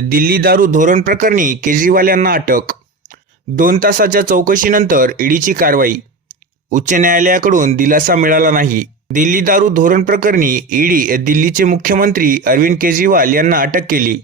दिल्ली दारू धोरण प्रकरणी केजरीवाल यांना अटक. दोन तासाच्या चौकशीनंतर ईडीची कारवाई. उच्च न्यायालयाकडून दिलासा मिळाला नाही. दिल्ली दारू धोरण प्रकरणी ईडी दिल्लीचे मुख्यमंत्री अरविंद केजरीवाल यांना अटक केली.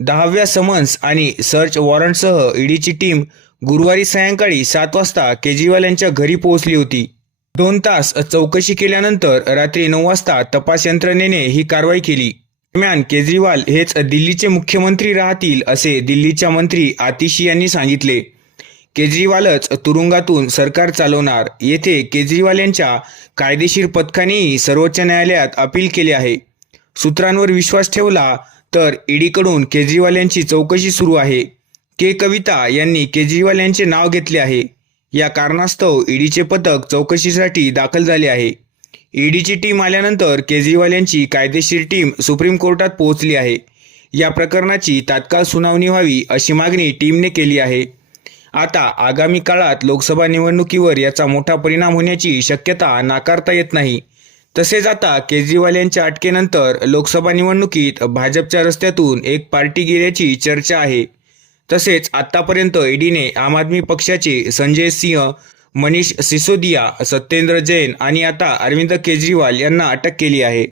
दहाव्या समन्स आणि सर्च वॉरंटसह ईडीची टीम गुरुवारी सायंकाळी सात वाजता केजरीवाल यांच्या घरी पोहोचली होती. दोन तास चौकशी केल्यानंतर रात्री नऊ वाजता तपास यंत्रणेने ही कारवाई केली. दरम्यान केजरीवाल हेच दिल्लीचे मुख्यमंत्री राहतील असे दिल्लीच्या मंत्री आतिशी यांनी सांगितले. केजरीवालच तुरुंगातून सरकार चालवणार. येथे केजरीवाल यांच्या कायदेशीर पथकानेही सर्वोच्च न्यायालयात अपील केले आहे. सूत्रांवर विश्वास ठेवला तर ईडीकडून केजरीवाल यांची चौकशी सुरू आहे. के कविता यांनी केजरीवाल यांचे नाव घेतले आहे. या कारणास्तव ईडीचे पथक चौकशीसाठी दाखल झाले आहे. ईडीची टीम आल्यानंतर केजरीवाल यांची कायदेशीर टीम सुप्रीम कोर्टात पोहोचली आहे. या प्रकरणाची तात्काळ सुनावणी व्हावी अशी मागणी टीमने केली आहे. आता आगामी काळात लोकसभा निवडणुकीवर याचा मोठा परिणाम होण्याची शक्यता नाकारता येत नाही. तसेच आता केजरीवाल यांच्या अटकेनंतर लोकसभा निवडणुकीत भाजपच्या रस्त्यातून एक पार्टी गेल्याची चर्चा आहे. तसेच आतापर्यंत ईडीने आम आदमी पक्षाचे संजय सिंह मनीष सिसोदिया सत्येंद्र जैन आणि आता अरविंद केजरीवाल यांना अटक केली आहे.